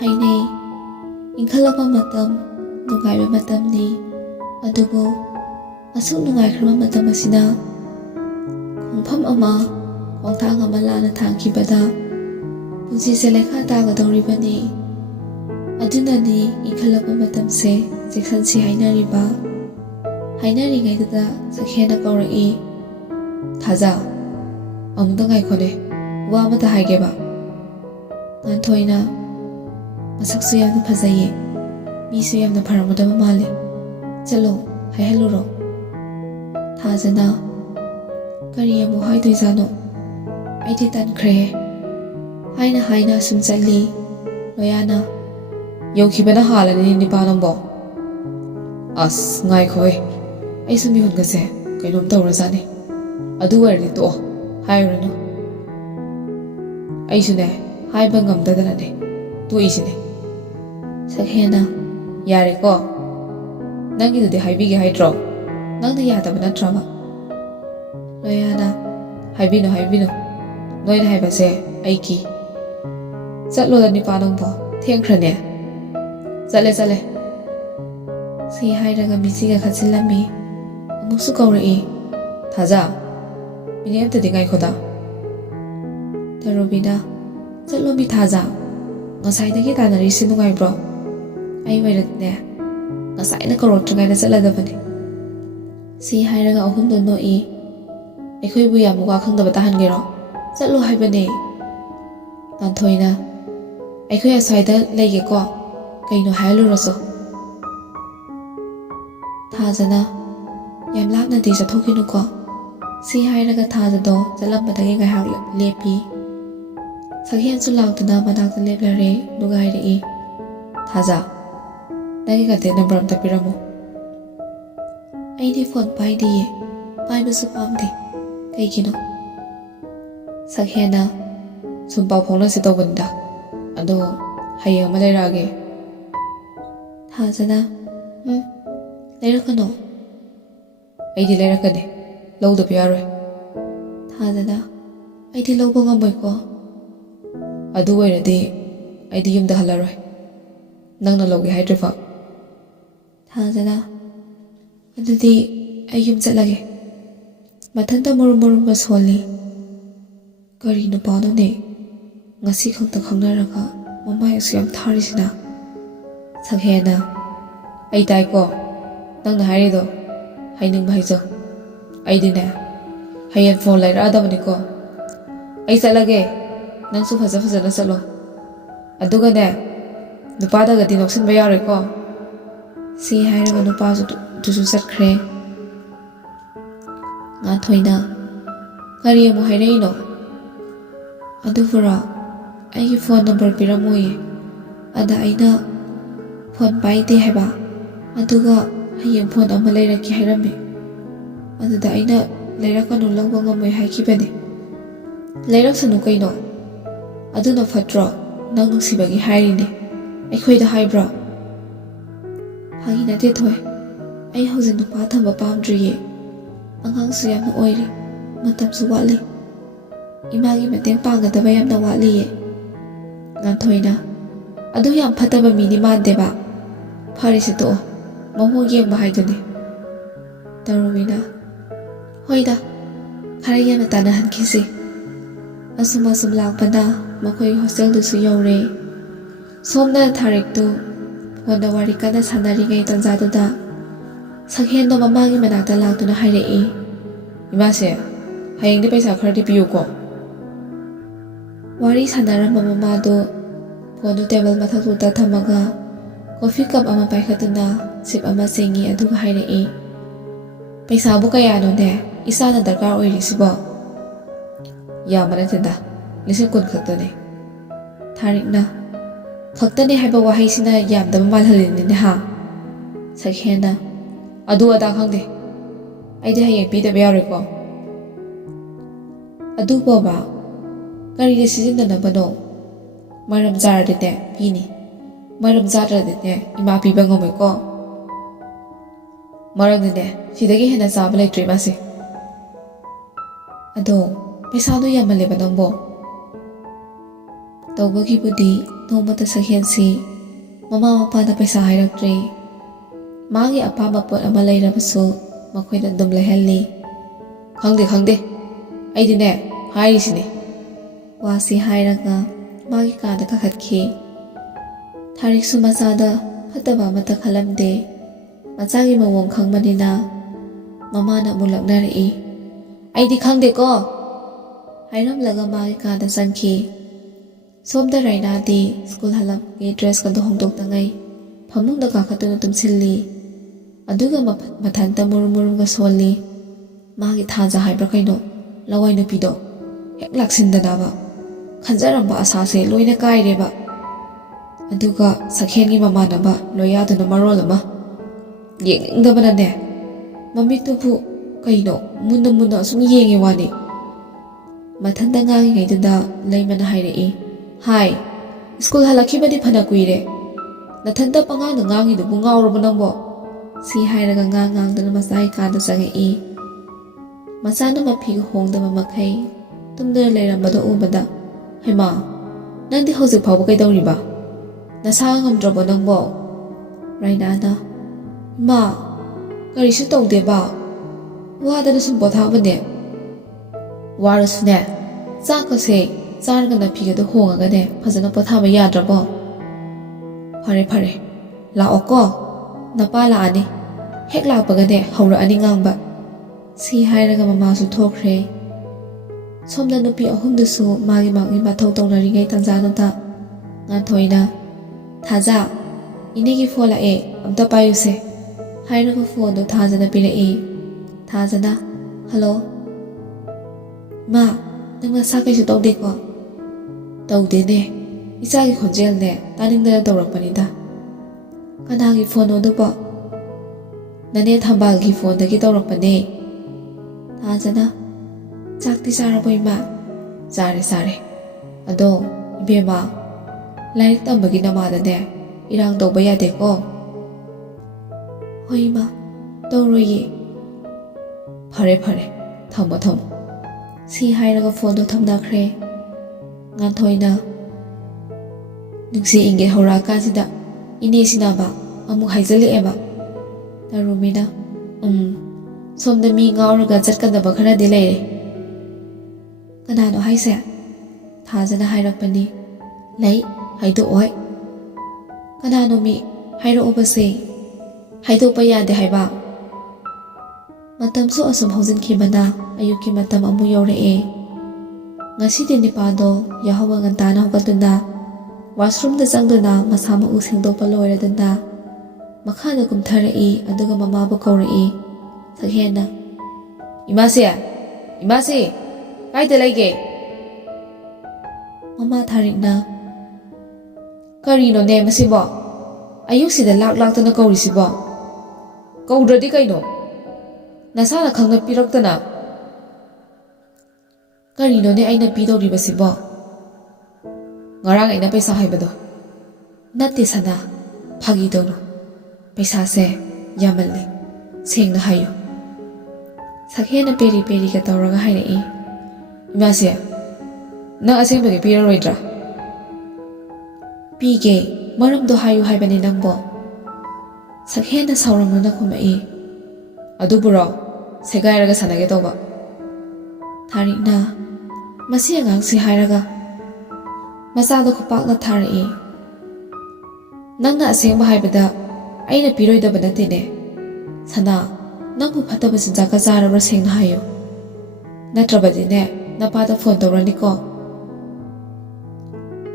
Hainay, inkhalapa matam, nungayba matamni, adubo, asuk nungaykrama matam asina, khongpham ama, khongthang ama lana thangkhibada, punsise lekha tagadoribani, adunani inkhalapa matamse jeksansi hainariba, hainaringaidada sakhena kauraki, Thaja, amungda ngaikhone, wa amata haigeba, Nganthoi-na, masaksu yamna phajaye, misu yamna pharamudaba male, chalo, haihaluro. Thaja-na, kari amu haidoijano, aidi tankhre, haina sum chatli, Loya-na, yaukhibana halani nipa nambo. As, ngaikhoi, ai sum mihungase, kainom tawrajani. Adu wardi to, hairano. Aisune, haiba ngamdadanane, tu isine. Sakhena, yare ko. Nangidudi haibige haidro, nangda yadaba natraba. Loya-na, haibino, noina haibase, aiki. Chatlo da nipa nambo, thengkhrane. Chale. Si hairaga misiga khatsilami, amuksu kauraki, Thaja, mini amtadi ngaikhoda. Tarubina, chalo mi Thaja, ngasaidagi tanarisi nungaibro. Ai wairatne, ngasaina karotragaida chaladabani. Si hairaga ahumdo noi, aikhoibu yamu wakhangdaba tahangero. Chalo haibane. Nganthoi-na, aikhoi aswaida leigeko, kaino hailuraso. Thaja-na, yam lapnadi chathokinuko. Si hairaga Thaja-do chalambadagi ngaihak lepi. Sakhensu lautuna manakta leplare nugairi. Thaja, nagi kate number amta piramu. Aidi phone paidiye, paibasu pamde, kaigino. Sakhena, sumpau phonasi tawbanda, ado hayang ama leirage. Thaja-na, leirakano. Aidi leirakane, lawdaba yaroi. Thaja-na, aidi lawba ngamoiko. Adu wairadi, aidi yumda halaroi. Nangna lawge haidrifa. Thaja-na, adudi ai yum chatlage. Mathanta murum soli. Kari nupano ne, ngasi khangta khangnaraga, mamay asu yam tharisina. Sakhena, ai taiko, nangna hairido, hainingba haijo. Aidine, hayan phone laira adabaniko. Ai chatlage, nangsu fajana chalo. Aduga ne, nupadagadi noksinba yaroiko. Si hairaga nupasu dusu chatkre. Nganthoi-na, kari amu hairaino. Adubura, aigi phone number piramoye. Ada aina phone paide haiba. Aduga hayang phone ama leiraki hairame. Aduda aina leirakanu lawba ngamoi haikibane. Leiraksanu kaino. Aduna fatro, nang nungsibagi hairine. Aikhoida haibro. Hagi nate thoi. Ai hausin nupa thamba pamdriye. Angangsu yamna oiri. Matamsu watli. Imagi mateng pangadaba yamna watliye. Nganthoi-na, adu yam phataba mini mandeba. Pharisi to, mamu yengba haiduni. Tarubina, hoida, khara yamna tanahankisi. Asum lakpana, makhoi hostel dusu yaure. Somna thariktu, phone wari kana sanarigai tanjaduda. Sakhendo mamagi manakta laktuna hairei. Imase, hayengdi paisa kharadi piyuko. Wari sanaramba mamado, phone table mathaktuda thamaga, coffee cup ama paikhatuna, sip ama sengi aduga hairei. Paisa bu kayano ne, isana darkar oirisibo. Yamana tenda, lisin kun khaktane. Tharikna, khaktane haiba wahaisina yamdaba malhalini ha. Sakhena, adu ada khangde. Aidi hayeng pidaba yaroiko. Adu boba, kari sijindanabano. Maram jaradine pini. Maram jaradine ima piba ngamoiko. Maramdine, sidagi hena chaba leitre masi. Ado, paisado yamaleba nangbo. ꯇꯧꯕꯒꯤꯕꯨꯗꯤ ꯅꯣꯡꯃꯇ ꯁꯛꯍꯦꯟꯁꯤ ꯃꯃꯥ ꯃꯄꯥꯗ ꯄꯩꯁꯥ ꯍꯥꯏꯔꯛꯇ꯭ꯔꯦ꯫ ꯃꯥꯒꯤ ꯑꯄꯥꯝꯕ ꯄꯣꯠ ꯑꯃ ꯂꯩꯔꯕꯁꯨ ꯃꯈꯣꯏꯗ ꯑꯗꯨꯝ ꯂꯩꯍꯜꯂꯤ꯫ ꯈꯪꯗꯦ ꯈꯪꯗꯦ, ꯑꯩꯗꯤꯅꯦ ꯍꯥꯏꯔꯤꯁꯤꯅꯤ꯫ ꯋꯥꯁꯤ ꯍꯥꯏꯔꯒ ꯃꯥꯒꯤ ꯀꯥꯗ ꯀꯥꯈꯠꯈꯤ꯫ ꯊꯥꯔꯤꯛꯁꯨ ꯃꯆꯥꯗ ꯐꯠꯇꯕ ꯑꯃꯠꯇ ꯈꯜꯂꯝꯗꯦ꯫ ꯃꯆꯥꯒꯤ ꯃꯑꯣꯡ ꯈꯪꯕꯅꯤꯅ ꯃꯃꯥꯅ ꯑꯃꯨꯛ ꯂꯛꯅꯔꯛꯏ꯫ ꯑꯩꯗꯤ ꯈꯪꯗꯦꯀꯣ ꯍꯥꯏꯔꯝꯂꯒ ꯃꯥꯒꯤ ꯀꯥꯗ ꯆꯪꯈꯤ꯫ ꯁꯣꯝꯗ ꯔꯥꯏꯅꯥꯗꯤ ꯁ꯭ꯀꯨꯜ ꯍꯜꯂꯛꯄꯒꯤ ꯗ꯭ꯔꯦꯁꯀꯗꯣ ꯍꯣꯡꯗꯣꯛꯇꯉꯩ ꯐꯃꯨꯡꯗ ꯀꯥꯈꯠꯇꯨꯅ ꯇꯨꯝꯁꯤꯜꯂꯤ꯫ ꯑꯗꯨꯒ ꯃꯊꯟꯇ ꯃꯨꯔꯨꯝ ꯃꯨꯔꯨꯝꯒ ꯁꯣꯜꯂꯤ꯫ ꯃꯥꯒꯤ ꯊꯥꯖ ꯍꯥꯏꯕ꯭ꯔꯥ ꯀꯩꯅꯣ, ꯂꯋꯥꯏ ꯅꯨꯄꯤꯗꯣ ꯍꯦꯛ ꯂꯥꯛꯁꯤꯟꯗꯅꯕ ꯈꯟꯖꯔꯝꯕ ꯑꯁꯥꯁꯦ ꯂꯣꯏꯅ ꯀꯥꯏꯔꯦꯕ꯫ ꯑꯗꯨꯒ ꯁꯛꯍꯦꯟꯒꯤ ꯃꯃꯥꯟꯅꯕ ꯂꯣꯌꯥꯗꯨꯅ ꯃꯔꯣꯜ ꯑꯃ ꯌꯦꯡꯅꯤꯡꯗꯕꯅꯅꯦ ꯃꯃꯤꯠꯇꯨꯕꯨ ꯀꯩꯅꯣ ꯃꯨꯟꯅ ꯃꯨꯟꯅ ꯑꯁꯨꯝ ꯌꯦꯡꯉꯤ ꯋꯥꯅꯤ꯫ ꯃꯊꯟꯇ ꯉꯥꯡꯉꯤꯉꯩꯗꯨꯗ ꯂꯩꯃꯅ ꯍꯥꯏꯔꯛꯏ꯫ ꯍꯥꯏ, ꯁ꯭ꯀꯨꯜ ꯍꯜꯂꯛꯈꯤꯕꯗꯤ ꯐꯅ ꯀꯨꯏꯔꯦ, ꯅꯊꯟꯇ ꯄꯉꯥꯡꯗ ꯉꯥꯡꯉꯤꯗꯨꯕꯨ ꯉꯥꯎꯔꯕ ꯅꯪꯕꯣ? ꯁꯤ ꯍꯥꯏꯔꯒ ꯉꯥꯡꯗꯨꯅ ꯃꯆꯥꯒꯤ ꯀꯥꯗ ꯆꯪꯉꯛꯏ꯫ ꯃꯆꯥꯅ ꯃꯐꯤꯒ ꯍꯣꯡꯗꯕ ꯃꯈꯩ ꯇꯨꯝꯗꯨꯅ ꯂꯩꯔꯝꯕꯗꯣ ꯎꯕꯗ, ꯍꯩꯃꯥ, ꯅꯪꯗꯤ ꯍꯧꯖꯤꯛ ꯐꯥꯎꯕ ꯀꯩꯗꯧꯔꯤꯕ? ꯅꯁꯥ ꯉꯝꯗ꯭ꯔꯕꯣ ꯅꯪꯕꯣ? ꯔꯥꯏꯅꯥꯅ, ꯏꯃꯥ, ꯀꯔꯤꯁꯨ ꯇꯧꯗꯦꯕ, ꯋꯥꯗꯅ ꯁꯨꯝ ꯄꯣꯊꯥꯕꯅꯦ꯫ ꯋꯥꯔꯁꯨꯅꯦ ꯆꯥꯛꯀꯁꯦ ꯆꯥꯔꯒ ꯅꯐꯤꯒꯗꯣ ꯍꯣꯡꯉꯒꯅꯦ ꯐꯖꯅ ꯄꯣꯊꯥꯕ ꯌꯥꯗ꯭ꯔꯕꯣ? ꯐꯔꯦ ꯐꯔꯦ, ꯂꯥꯛꯑꯣꯀꯣ, ꯅꯄꯥ ꯂꯥꯛꯑꯅꯤ, ꯍꯦꯛ ꯂꯥꯛꯄꯒꯅꯦ ꯍꯧꯔꯛꯑꯅꯤ ꯉꯥꯡꯕ꯫ ꯁꯤ ꯍꯥꯏꯔꯒ ꯃꯃꯥꯁꯨ ꯊꯣꯛꯈ꯭ꯔꯦ꯫ ꯁꯣꯝꯗ ꯅꯨꯄꯤ ꯑꯍꯨꯝꯗꯨꯁꯨ ꯃꯥꯒꯤ ꯃꯊꯧ ꯇꯧꯅꯔꯤꯉꯩ ꯇꯥꯟꯖꯥꯗꯨꯗ ꯉꯥꯟꯊꯣꯏꯅ, ꯊꯥꯖ, ꯏꯅꯦꯒꯤ ꯐꯣꯟ ꯂꯥꯛꯑꯦ, ꯑꯝꯇ ꯄꯥꯏꯌꯨꯁꯦ ꯍꯥꯏꯔꯒ ꯐꯣꯟꯗꯣ ꯊꯥꯖꯅ ꯄꯤꯔꯛꯏ꯫ ꯊꯥꯖꯅ, ꯍꯜꯂꯣ ꯃꯥ, ꯅꯪ ꯅꯁꯥ ꯀꯩꯁꯨ ꯇꯧꯗꯦꯀꯣ? ꯇꯧꯗꯦꯅꯦ, ꯏꯆꯥꯒꯤ ꯈꯣꯟꯖꯦꯜꯅꯦ ꯇꯥꯅꯤꯡꯗꯅ ꯇꯧꯔꯛꯄꯅꯤꯗ꯫ ꯀꯅꯥꯒꯤ ꯐꯣꯟꯅꯣ ꯑꯗꯨꯕꯣ? ꯅꯅꯦ ꯊꯝꯕꯥꯜꯒꯤ ꯐꯣꯟꯗꯒꯤ ꯇꯧꯔꯛꯄꯅꯦ꯫ ꯊꯥꯖꯅ, ꯆꯥꯛꯇꯤ ꯆꯥꯔꯕꯣ ꯏꯃꯥ? ꯆꯥꯔꯦ ꯆꯥꯔꯦ꯫ ꯑꯗꯣ ꯏꯕꯦꯝꯃ, ꯂꯥꯏꯔꯤꯛ ꯇꯝꯕꯒꯤ ꯅꯃꯥꯗꯅꯦ ꯏꯔꯥꯡ ꯇꯧꯕ ꯌꯥꯗꯦꯀꯣ? ꯍꯣꯏ ꯏꯃꯥ, ꯇꯧꯔꯣꯏꯌꯦ꯫ ꯐꯔꯦ ꯐꯔꯦ, ꯊꯝꯃꯣ ꯊꯝꯃꯣ꯫ ꯁꯤ ꯍꯥꯏꯔꯒ ꯐꯣꯟꯗꯣ ꯊꯝꯅꯈ꯭ꯔꯦ꯫ ꯉꯥꯟꯊꯣꯏꯅ, ꯅꯨꯡꯁꯤ ꯏꯪꯒꯦ ꯍꯧꯔꯛꯑꯀꯥꯟꯁꯤꯗ ꯏꯅꯦꯁꯤꯅꯕ ꯑꯃꯨꯛ ꯍꯥꯏꯖꯤꯜꯂꯛꯑꯦꯕ꯫ ꯅꯔꯨꯃꯤꯅ, ꯁꯣꯝꯗ ꯃꯤ ꯉꯥꯎꯔꯒ ꯆꯠꯀꯗꯕ ꯈꯔꯗꯤ ꯂꯩꯔꯦ꯫ ꯀꯅꯥꯅꯣ ꯍꯥꯏꯁꯦ? ꯊꯥꯖꯅ ꯍꯥꯏꯔꯛꯄꯅꯤ꯫ ꯂꯩ, ꯍꯥꯏꯗꯣꯛꯑꯣꯏ꯫ ꯀꯅꯥꯅꯣ ꯃꯤ? ꯍꯥꯏꯔꯛꯑꯣꯕꯁꯦ꯫ ꯍꯥꯏꯗꯣꯛꯄ ꯌꯥꯗꯦ ꯍꯥꯏꯕ꯫ ꯃꯇꯝꯁꯨ ꯑꯁꯨꯝ ꯍꯧꯖꯤꯟꯈꯤꯕꯅ ꯑꯌꯨꯛꯀꯤ ꯃꯇꯝ ꯑꯃꯨꯛ ꯌꯧꯔꯛꯑꯦ꯫ ꯉꯁꯤꯗꯤ ꯅꯤꯄꯥꯗꯣ ꯌꯥꯍꯧ ꯉꯟꯇꯥꯅ ꯍꯧꯒꯠꯇꯨꯅ ꯋꯥꯁꯔꯨꯝꯗ ꯆꯪꯗꯨꯅ ꯃꯁꯥ ꯃꯎ ꯁꯦꯡꯗꯣꯛꯄ ꯂꯣꯏꯔꯗꯨꯅ ꯃꯈꯥꯗ ꯀꯨꯝꯊꯔꯛꯏ꯫ ꯑꯗꯨꯒ ꯃꯃꯥꯕꯨ ꯀꯧꯔꯛꯏ꯫ ꯁꯛꯍꯦꯟꯅ, ꯏꯃꯥꯁꯤ, ꯏꯃꯥꯁꯤ, ꯀꯥꯏꯗ ꯂꯩꯒꯦ? ꯃꯃꯥ ꯊꯥꯔꯤꯛꯅ, ꯀꯔꯤꯅꯣꯅꯦ ꯃꯁꯤꯕꯣ? ꯑꯌꯨꯛꯁꯤꯗ ꯂꯥꯛꯇꯅ ꯀꯧꯔꯤꯁꯤꯕꯣ? ꯀꯧꯗ꯭ꯔꯗꯤ ꯀꯩꯅꯣ? ꯅꯁꯥꯅ ꯈꯪꯅ ꯄꯤꯔꯛꯇꯅ? ꯀꯔꯤꯅꯣꯅꯦ ꯑꯩꯅ ꯄꯤꯗꯧꯔꯤꯕꯁꯤꯕꯣ? ꯉꯔꯥꯡ ꯑꯩꯅ ꯄꯩꯁꯥ ꯍꯥꯏꯕꯗꯣ? ꯅꯠꯇꯦ ꯁꯅꯥ, ꯐꯥꯒꯤ ꯇꯧꯅꯨ, ꯄꯩꯁꯥꯁꯦ ꯌꯥꯝꯃꯜꯂꯤ, ꯁꯦꯡꯅ ꯍꯥꯏꯌꯨ꯫ ꯁꯛꯍꯦꯟꯅ ꯄꯦꯔꯤ ꯄꯦꯔꯤꯒ ꯇꯧꯔꯒ ꯍꯥꯏꯔꯛꯏ꯫ ꯏꯃꯥꯁꯤ, ꯅꯪ ꯑꯁꯦꯡꯕꯒꯤ ꯄꯤꯔꯔꯣꯏꯗ꯭ꯔꯥ? ꯄꯤꯒꯦ, ꯃꯔꯝꯗꯣ ꯍꯥꯏꯌꯨ ꯍꯥꯏꯕꯅꯤ ꯅꯪꯕꯣ꯫ ꯁꯛꯍꯦꯟꯅ ꯁꯥꯎꯔꯪꯅꯅ ꯈꯨꯝꯃꯛꯏ꯫ ꯑꯗꯨꯕꯨꯔꯣ, ꯁꯦꯒꯥꯏꯔꯒ ꯁꯥꯟꯅꯒꯦ ꯇꯧꯕ꯫ ꯊꯥꯔꯤꯛꯅ, ꯃꯁꯤ ꯑꯉꯥꯡꯁꯤ ꯍꯥꯏꯔꯒ ꯃꯆꯥꯗꯣ ꯈꯨꯄꯥꯛꯅ ꯊꯥꯔꯛꯏ꯫ ꯅꯪꯅ ꯑꯁꯦꯡꯕ ꯍꯥꯏꯕꯗ ꯑꯩꯅ ꯄꯤꯔꯣꯏꯗꯕ ꯅꯠꯇꯦꯅꯦ꯫ ꯁꯅꯥ, ꯅꯪꯕꯨ ꯐꯠꯇꯕ ꯆꯤꯟꯖꯥꯛꯀ ꯆꯥꯔꯕ꯭ꯔꯥ ꯁꯦꯡꯅ ꯍꯥꯏꯌꯨ, ꯅꯠꯇ꯭ꯔꯕꯗꯤꯅꯦ ꯅꯄꯥꯗ ꯐꯣꯟ ꯇꯧꯔꯅꯤꯀꯣ꯫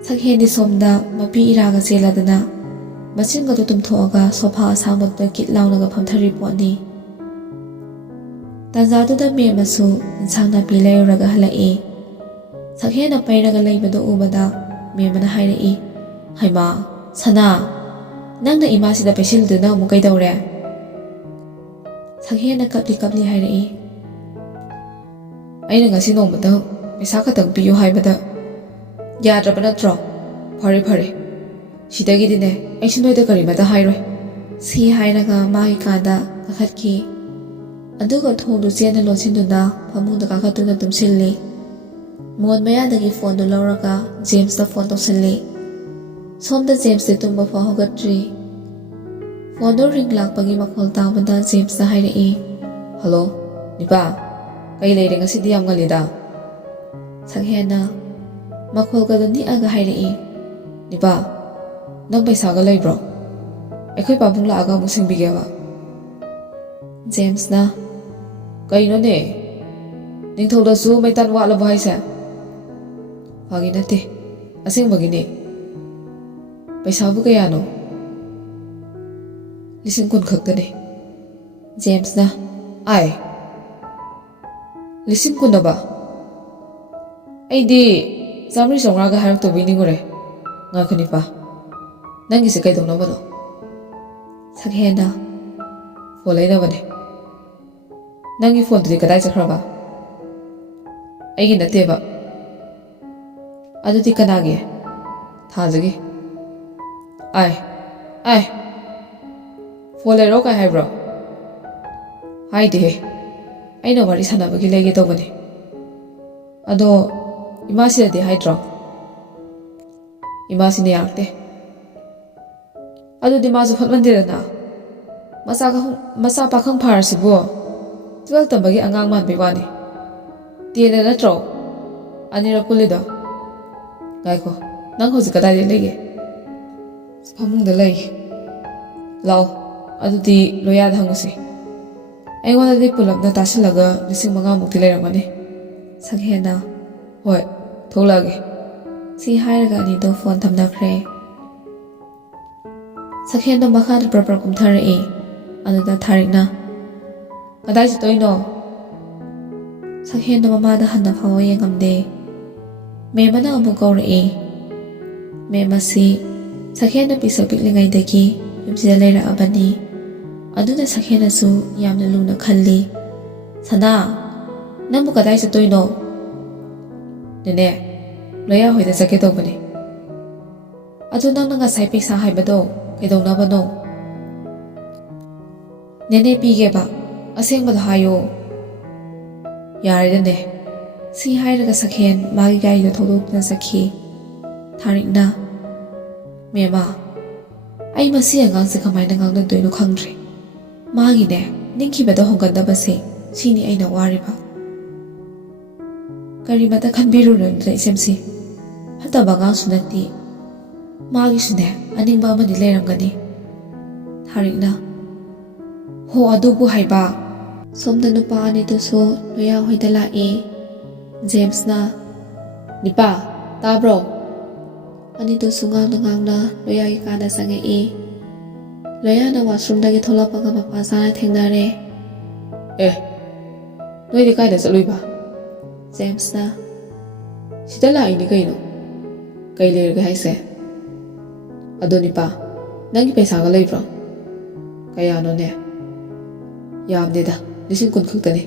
ꯁꯛꯍꯦꯟꯗꯤ ꯁꯣꯝꯗ ꯃꯄꯤ ꯏꯔꯥꯒ ꯆꯦꯜꯂꯗꯅ ꯃꯆꯤꯟꯒꯗꯣ ꯇꯨꯝꯊꯣꯛꯑꯒ ꯁꯣꯐꯥ ꯑꯁꯥꯡꯕꯗꯨꯗ ꯀꯤꯠ ꯂꯥꯎꯅꯒ ꯐꯝꯊꯔꯤ ꯄꯣꯠꯅꯤ꯫ ꯇꯥꯟꯖꯥꯗꯨꯗ ꯃꯦꯝꯃꯁꯨ ꯏꯟꯁꯥꯡ ꯅꯥꯄꯤ ꯂꯩꯔꯨꯔꯒ ꯍꯜꯂꯛꯏ꯫ ꯁꯛꯍꯦꯟꯅ ꯄꯩꯔꯒ ꯂꯩꯕꯗꯨ ꯎꯕꯗ ꯃꯦꯝꯃꯅ ꯍꯥꯏꯔꯛꯏ꯫ ꯍꯩꯃꯥ, ꯁꯅꯥ, ꯅꯪꯅ ꯏꯃꯥꯁꯤꯗ ꯄꯩꯁꯤꯜꯂꯤꯗꯨꯅ ꯑꯃꯨꯛ ꯀꯩꯗꯧꯔꯦ? ꯁꯛꯍꯦꯟꯅ ꯀꯞꯂꯤ ꯀꯞꯂꯤ ꯍꯥꯏꯔꯛꯏ꯫ ꯑꯩꯅ ꯉꯁꯤ ꯅꯣꯡꯃꯇꯪ ꯄꯩꯁꯥ ꯈꯛꯇꯪ ꯄꯤꯌꯨ ꯍꯥꯏꯕꯗ ꯌꯥꯗ꯭ꯔꯕ ꯅꯠꯇ꯭ꯔꯣ? ꯐꯔꯦ ꯐꯔꯦ, ꯁꯤꯗꯒꯤꯗꯤꯅꯦ ꯑꯩꯁꯨ ꯅꯣꯏꯗ ꯀꯔꯤꯃꯇ ꯍꯥꯏꯔꯣꯏ꯫ ꯁꯤ ꯍꯥꯏꯔꯒ ꯃꯥꯒꯤ ꯀꯥꯗ ꯀꯥꯈꯠꯈꯤ꯫ ꯑꯗꯨꯒ ꯊꯣꯡꯗꯨ ꯆꯦꯠꯅ ꯂꯣꯟꯁꯤꯟꯗꯨꯅ ꯐꯃꯨꯡꯗ ꯀꯥꯈꯠꯇꯨꯅ ꯇꯨꯝꯁꯤꯜꯂꯤ꯫ ꯃꯣꯟ ꯃꯌꯥꯗꯒꯤ ꯐꯣꯟꯗꯨ ꯂꯧꯔꯒ ꯖꯦꯝꯁꯇ ꯐꯣꯟ ꯇꯧꯁꯤꯜꯂꯤ꯫ ꯁꯣꯝꯗ ꯖꯦꯝꯁꯇꯤ ꯇꯨꯝꯕ ꯐꯥꯎ ꯍꯧꯒꯠꯇ꯭ꯔꯤ꯫ ꯐꯣꯟꯗꯨ ꯔꯤꯡ ꯂꯥꯛꯄꯒꯤ ꯃꯈꯣꯜ ꯇꯥꯕꯗ ꯖꯦꯝꯁꯅ ꯍꯥꯏꯔꯛꯏ, "ꯍꯜꯂꯣ, ꯅꯤꯄꯥ, ꯀꯩ ꯂꯩꯔꯦ ꯉꯁꯤꯗꯤ ꯌꯥꯝ ꯉꯜꯂꯤꯗ?" ꯁꯛꯍꯦꯟꯅ ꯃꯈꯣꯜꯒꯗꯨ ꯅꯤꯛꯑꯒ ꯍꯥꯏꯔꯛꯏ, "ꯅꯤꯄꯥ, ꯅꯪ ꯄꯩꯁꯥꯒ ꯂꯩꯕ꯭ꯔꯣ? ꯑꯩꯈꯣꯏ ꯄꯥꯕꯨꯡ ꯂꯥꯛꯑꯒ ꯑꯃꯨꯛ ꯁꯤꯡꯕꯤꯒꯦꯕ." ꯖꯦꯝꯁꯅ, "ꯀꯩꯅꯣꯅꯦ, ꯅꯤꯡꯊꯧꯗꯁꯨ ꯃꯩꯇꯥꯟ ꯋꯥꯠꯂꯕꯣ ꯍꯥꯏꯁꯦ?" "ꯐꯥꯒꯤ ꯅꯠꯇꯦ, ꯑꯁꯦꯡꯕꯒꯤꯅꯦ." "ꯄꯩꯁꯥꯕꯨ ꯀꯌꯥꯅꯣ?" "10,000 ꯈꯛꯇꯅꯦ." ꯖꯦꯝꯁꯅ, "ꯑꯥꯏ, 10,000 ꯑꯕ? ꯑꯩꯗꯤ 100-150ꯒ ꯍꯥꯏꯔꯛꯇꯧꯕꯩ ꯅꯤꯡꯉꯨꯔꯦ." "ꯉꯥꯏꯈꯣ ꯅꯤꯄꯥ, ꯅꯪꯒꯤꯁꯦ ꯀꯩꯗꯧꯅꯕꯅꯣ?" ꯁꯛꯍꯦꯟꯅ, "ꯐꯣꯟ ꯂꯩꯅꯕꯅꯦ." "ꯅꯪꯒꯤ ꯐꯣꯟꯗꯨꯗꯤ ꯀꯗꯥꯏ ꯆꯠꯈ꯭ꯔꯕ?" "ꯑꯩꯒꯤ ꯅꯠꯇꯦꯕ." "ꯑꯗꯨꯗꯤ ꯀꯅꯥꯒꯤ?" "ꯊꯥꯖꯒꯤ." "ꯑꯥꯏ, ꯑꯥꯏ, ꯐꯣꯟ ꯂꯩꯔꯣ ꯀꯥꯏ ꯍꯥꯏꯕ꯭ꯔꯣ?" "ꯍꯥꯏꯗꯦꯍꯦ, ꯑꯩꯅ ꯋꯥꯔꯤ ꯁꯥꯟꯅꯕꯒꯤ ꯂꯩꯒꯦ ꯇꯧꯕꯅꯦ." "ꯑꯗꯣ ꯏꯃꯥꯁꯤꯗꯗꯤ ꯍꯥꯏꯗ꯭ꯔꯣ?" "ꯏꯃꯥꯁꯤꯅ ꯌꯥꯔꯛꯇꯦ." "ꯑꯗꯨꯗꯤ ꯃꯥꯁꯨ ꯐꯠꯃꯟꯗꯦꯗꯅ, ꯃꯆꯥ ꯄꯥꯈꯪ ꯐꯥꯔꯁꯤꯕꯨ 12 ꯇꯝꯕꯒꯤ ꯑꯉꯥꯡ ꯃꯥꯟꯕꯩ ꯋꯥꯅꯤ. 10ꯗ ꯅꯠꯇ꯭ꯔꯣ ꯑꯅꯤꯔꯛ ꯄꯨꯜꯂꯤꯗꯣ?" "ꯉꯥꯏꯈꯣ, ꯅꯪ ꯍꯧꯖꯤꯛ ꯀꯗꯥꯏꯗ ꯂꯩꯒꯦ?" "ꯐꯃꯨꯡꯗ ꯂꯩ." "ꯂꯥꯛꯑꯣ, ꯑꯗꯨꯗꯤ ꯂꯣꯌꯥꯗ ꯍꯪꯉꯨꯁꯤ. ꯑꯩꯉꯣꯟꯗꯗꯤ ꯄꯨꯂꯞꯅ ꯇꯥꯁꯤꯜꯂꯒ 5,000ꯃꯨꯛꯇꯤ ꯂꯩꯔꯝꯒꯅꯤ." ꯁꯛꯍꯦꯟꯅ, "ꯍꯣꯏ, ꯊꯣꯛꯂꯛꯑꯒꯦ." ꯁꯤ ꯍꯥꯏꯔꯒ ꯑꯅꯤꯗꯣ ꯐꯣꯟ ꯊꯝꯅꯈ꯭ꯔꯦ꯫ ꯁꯛꯍꯦꯟꯗꯣ ꯃꯈꯥꯗ ꯄ꯭ꯔꯄ꯭ꯔ ꯀꯨꯝꯊꯔꯛꯏ꯫ ꯑꯗꯨꯗ ꯊꯥꯔꯤꯛꯅ, "ꯀꯗꯥꯏ ꯆꯠꯇꯣꯏꯅꯣ?" ꯁꯛꯍꯦꯟꯗꯣ ꯃꯃꯥꯗ ꯍꯟꯅ ꯐꯥꯎꯕ ꯌꯦꯡꯉꯝꯗꯦ꯫ ꯃꯦꯃꯅ ꯑꯃꯨꯛ ꯀꯧꯔꯛꯏ꯫ ꯃꯦꯝ ꯑꯁꯤ ꯁꯛꯍꯦꯟꯅ ꯄꯤꯁꯛ ꯄꯤꯛꯂꯤꯉꯩꯗꯒꯤ ꯌꯨꯝꯁꯤꯗ ꯂꯩꯔꯛꯑꯕꯅꯤ꯫ ꯑꯗꯨꯅ ꯁꯛꯍꯦꯟꯅꯁꯨ ꯌꯥꯝꯅ ꯂꯨꯅ ꯈꯜꯂꯤ꯫ "ꯁꯅꯥ, ꯅꯪꯕꯨ ꯀꯗꯥꯏ ꯆꯠꯇꯣꯏꯅꯣ?" "ꯅꯦꯅꯦ, ꯂꯣꯌꯥ ꯍꯣꯏꯗ ꯆꯠꯀꯦ ꯇꯧꯕꯅꯤ." "ꯑꯗꯨ ꯅꯪꯅ ꯉꯁꯥꯏ ꯄꯩꯁꯥ ꯍꯥꯏꯕꯗꯣ ꯀꯩꯗꯧꯅꯕꯅꯣ?" "ꯅꯦꯅꯦ ꯄꯤꯒꯦꯕ, ꯑꯁꯦꯡꯕꯗꯣ ꯍꯥꯏꯌꯣ." "ꯌꯥꯔꯦꯗꯅꯦ." ꯁꯤ ꯍꯥꯏꯔꯒ ꯁꯛꯍꯦꯟ ꯃꯥꯒꯤ ꯒꯥꯔꯤꯗꯣ ꯊꯧꯗꯣꯛꯇꯨꯅ ꯆꯠꯈꯤ꯫ ꯊꯥꯔꯤꯛꯅ, "ꯃꯦꯃꯥ, ꯑꯩ ꯃꯁꯤ ꯑꯉꯥꯡꯁꯦ ꯀꯃꯥꯏꯅ ꯉꯥꯡꯅꯗꯣꯏꯅꯣ ꯈꯪꯗ꯭ꯔꯦ. ꯃꯥꯒꯤꯅꯦ ꯅꯤꯡꯈꯤꯕꯗ ꯍꯣꯡꯒꯠꯅꯕꯁꯦ, ꯁꯤꯅꯤ ꯑꯩꯅ ꯋꯥꯔꯤꯕ." "ꯀꯔꯤꯃꯇ ꯈꯟꯕꯤꯔꯨꯅꯨꯗ ꯏꯆꯦꯝꯁꯤ, ꯐꯠꯇꯕ ꯑꯉꯥꯡꯁꯨ ꯅꯠꯇꯦ. ꯃꯥꯒꯤꯁꯨꯅꯦ ꯑꯅꯤꯡꯕ ꯑꯃꯗꯤ ꯂꯩꯔꯝꯒꯅꯤ." ꯊꯥꯔꯤꯛꯅ, "ꯍꯣ ꯑꯗꯨꯕꯨ ꯍꯥꯏꯕ." ꯁꯣꯝꯗ ꯅꯨꯄꯥ ꯑꯅꯤꯗꯨꯁꯨ ꯂꯣꯌꯥ ꯍꯣꯏꯗ ꯂꯥꯛꯏ꯫ ꯖꯦꯝꯁꯅ, "ꯅꯤꯄꯥ, ꯇꯥꯕ꯭ꯔꯣ?" ꯑꯅꯤꯗꯨꯁꯨ ꯉꯥꯡꯅ ꯂꯣꯌꯥꯒꯤ ꯀꯥꯗ ꯆꯪꯉꯛꯏ꯫ ꯂꯣꯌꯥꯅ ꯋꯥꯁꯔꯨꯝꯗꯒꯤ ꯊꯣꯛꯂꯛꯄꯒ ꯃꯄꯥ ꯆꯥꯅ ꯊꯦꯡꯅꯔꯦ꯫ "ꯑꯦ, ꯅꯣꯏꯗꯤ ꯀꯥꯏꯗ ꯆꯠꯂꯨꯏꯕ?" ꯖꯦꯝꯁꯅ, "ꯁꯤꯗ ꯂꯥꯛꯏꯅꯤ ꯀꯩꯅꯣ. ꯀꯩ ꯂꯩꯔꯒꯦ ꯍꯥꯏꯁꯦ?" "ꯑꯗꯣ ꯅꯤꯄꯥ, ꯅꯪꯒꯤ ꯄꯩꯁꯥꯒ ꯂꯩꯕ꯭ꯔꯣ?" "ꯀꯌꯥꯅꯣꯅꯦ?" "ꯌꯥꯝꯗꯦꯗ, 10,000 ꯈꯛꯇꯅꯤ.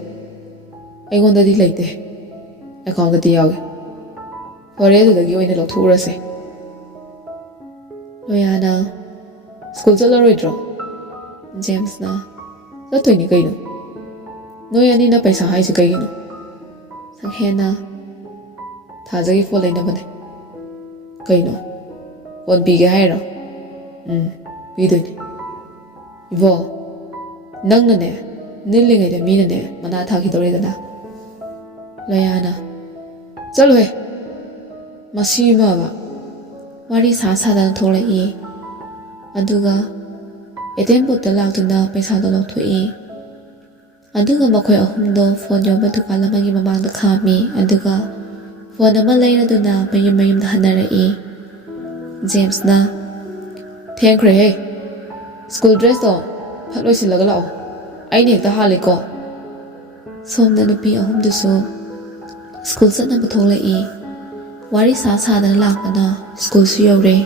ꯑꯩꯉꯣꯟꯗꯗꯤ ꯂꯩꯇꯦ. ꯑꯦꯀꯥꯎꯟꯗꯗꯤ ꯌꯥꯎꯏ." "ꯐꯔꯦ, ꯑꯗꯨꯗꯒꯤ ꯑꯣꯏꯅ ꯂꯧꯊꯣꯛꯎꯔꯁꯦ." ꯂꯣꯌꯥꯅ, "ꯁ꯭ꯀꯨꯜ ꯆꯠꯂꯔꯣꯏꯗ꯭ꯔꯣ?" ꯖꯦꯝꯁꯅ, "ꯆꯠꯇꯣꯏꯅꯤ ꯀꯩꯅꯣ." "ꯅꯣꯏ ꯑꯅꯤꯅ ꯄꯩꯁా ꯍꯥꯏꯁꯤ ꯀꯩꯒꯤꯅꯣ?" ꯁꯛꯍꯦꯟꯅ, "ꯊꯥꯖꯒꯤ ꯐꯣꯟ ꯂꯩꯅꯕꯅꯦ." "ꯀꯩꯅꯣ, ꯐꯣꯟ ꯄꯤꯒꯦ ꯍꯥꯏꯔꯣ?" "ꯄꯤꯗꯣꯏꯅꯤ." "ꯏꯕꯣ, ꯅꯪꯅꯅꯦ ꯅꯤꯜꯂꯤꯉꯩꯗ ꯃꯤꯅꯅꯦ ꯃꯅꯥ ꯊꯥꯈꯤꯗꯧꯔꯦꯗꯅ." ꯂꯣꯌꯥꯅ, "ꯆꯠꯂꯣꯍꯦ, ꯃꯁꯤ ꯑꯃꯕ." ꯋꯥꯔꯤ ꯁꯥꯗꯅ ꯊꯣꯛꯂꯛꯏ꯫ ꯑꯗꯨꯒ ATM ꯕꯨꯠꯇ ꯂꯥꯛꯇꯨꯅ ꯄꯩꯁꯥꯗꯣ ꯂꯧꯊꯣꯛꯏ꯫ ꯑꯗꯨꯒ ꯃꯈꯣꯏ ꯑꯍꯨꯝꯗꯣ ꯐꯣꯟ ꯌꯣꯟꯕ ꯗꯨꯀꯥꯟ ꯑꯃꯒꯤ ꯃꯃꯥꯡꯗ ꯈꯥꯝꯃꯤ꯫ ꯑꯗꯨꯒ ꯐꯣꯟ ꯑꯃ ꯂꯩꯔꯗꯨꯅ ꯃꯌꯨꯝꯗ ꯍꯟꯅꯔꯛꯏ꯫ ꯖꯦꯝꯁꯅ, "ꯊꯦꯡꯈ꯭ꯔꯦꯍꯦ. ꯁ꯭ꯀꯨꯜ ꯗ꯭ꯔꯦꯁꯇꯣ ꯐꯠ ꯂꯣꯏꯁꯤꯜꯂꯒ ꯂꯥꯛꯑꯣ. ꯑꯩꯅ ꯍꯦꯛꯇ ꯍꯥꯜꯂꯤꯀꯣ." ꯁꯣꯝꯗ ꯅꯨꯄꯤ ꯑꯍꯨꯝꯗꯨꯁꯨ ꯁ꯭ꯀꯨꯜ ꯆꯠꯅꯕ ꯊꯣꯛꯂꯛꯏ꯫ ꯋꯥꯔꯤ ꯁꯥꯗꯅ ꯂꯥꯛꯄꯅ ꯁ꯭ꯀꯨꯜꯁꯨ ꯌꯧꯔꯦ꯫